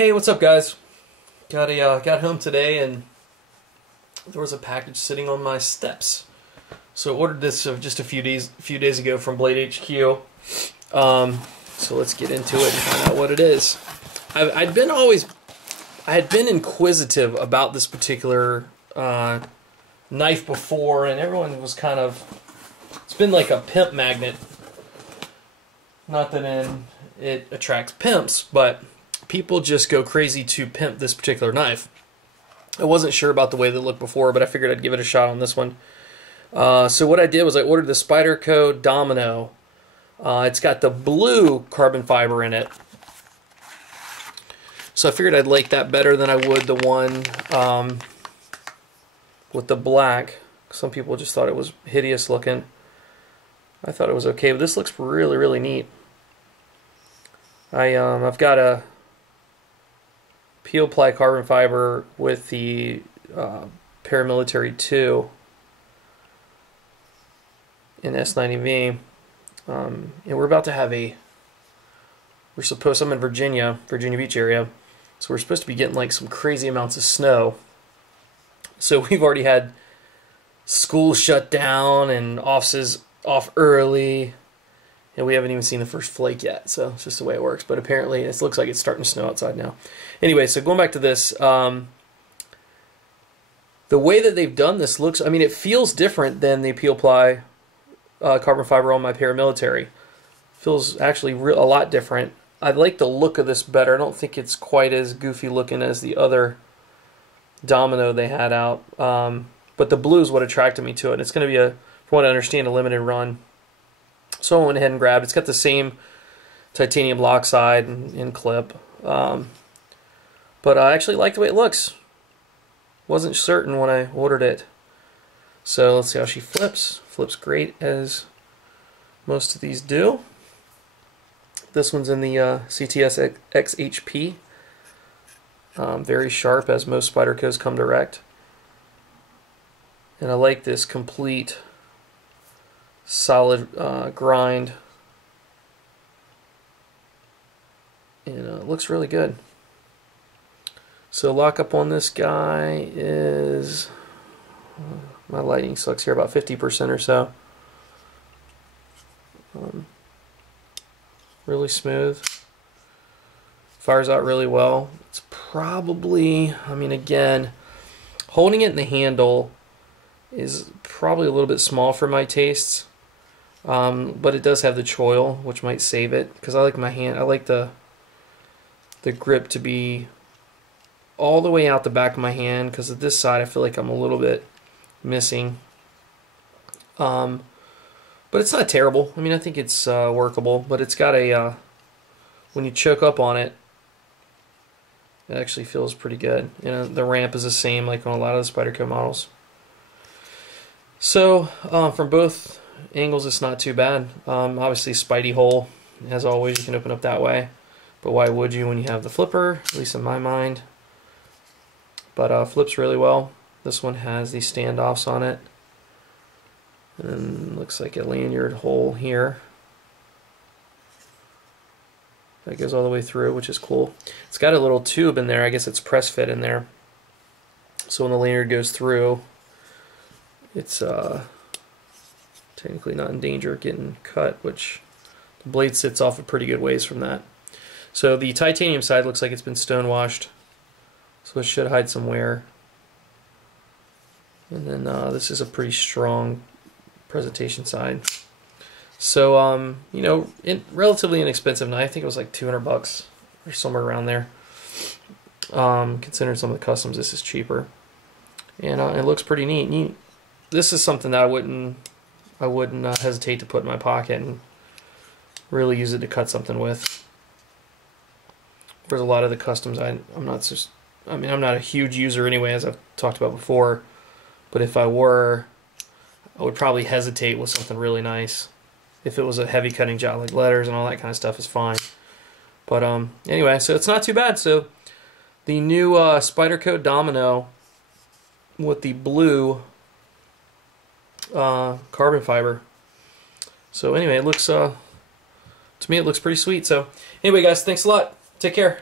Hey, what's up, guys? Got home today and there was a package sitting on my steps. So I ordered this just a few days ago from Blade HQ. So let's get into it and find out what it is. I had been inquisitive about this particular knife before, and everyone was kind of, it's been like a pimp magnet. Not that it attracts pimps, but people just go crazy to pimp this particular knife. I wasn't sure about the way that it looked before, but I figured I'd give it a shot on this one. So what I did was I ordered the Spyderco Domino. It's got the blue carbon fiber in it. So I figured I'd like that better than I would the one with the black. Some people just thought it was hideous looking. I thought it was okay, but this looks really, really neat. I've got a peel ply carbon fiber with the Paramilitary 2 in S90V. And we're about to have I'm in Virginia Beach area, so we're supposed to be getting like some crazy amounts of snow. So we've already had school shut down and offices off early, and we haven't even seen the first flake yet, so it's just the way it works. But apparently it looks like it's starting to snow outside now. Anyway, so going back to this, the way that they've done this looks, I mean, it feels different than the peel ply carbon fiber on my Paramilitary. Feels actually a lot different. I like the look of this better. I don't think it's quite as goofy looking as the other Domino they had out. But the blue is what attracted me to it. It's going to be, from what I understand, a limited run. So I went ahead and grabbed it. It's got the same titanium lock side and clip. But I actually like the way it looks. Wasn't certain when I ordered it. So let's see how she flips. Flips great, as most of these do. This one's in the CTS XHP. Very sharp, as most Spydercos come direct. And I like this complete solid grind. And it looks really good. So lockup on this guy is, my lighting sucks here, about 50% or so. Really smooth. Fires out really well. It's probably, I mean, again, holding it in the handle is probably a little bit small for my tastes. But it does have the choil, which might save it, because I like my hand, I like the grip to be all the way out the back of my hand, because at this side I feel like I'm a little bit missing. But it's not terrible. I mean, I think it's workable, but it's got a, when you choke up on it, it actually feels pretty good. You know, the ramp is the same like on a lot of the Spyderco models. So from both angles, it's not too bad. Obviously, Spidey hole, as always, you can open up that way. But why would you when you have the flipper? At least in my mind. But flips really well. This one has these standoffs on it. And looks like a lanyard hole here. That goes all the way through, which is cool. It's got a little tube in there. I guess it's press fit in there. So when the lanyard goes through, it's technically not in danger of getting cut, which the blade sits off a pretty good ways from that. So the titanium side looks like it's been stone washed, so it should hide some wear. And then this is a pretty strong presentation side. So you know, relatively inexpensive knife. I think it was like $200 or somewhere around there. Considering some of the customs, this is cheaper, and it looks pretty neat. This is something that I wouldn't hesitate to put in my pocket and really use it to cut something with. There's a lot of the customs I'm not a huge user anyway, as I've talked about before. But if I were, I would probably hesitate with something really nice. If it was a heavy cutting job like letters and all that kind of stuff is fine. But anyway, so it's not too bad. So the new Spyderco Domino with the blue carbon fiber. So anyway, it looks to me it looks pretty sweet. So anyway, guys, thanks a lot. Take care.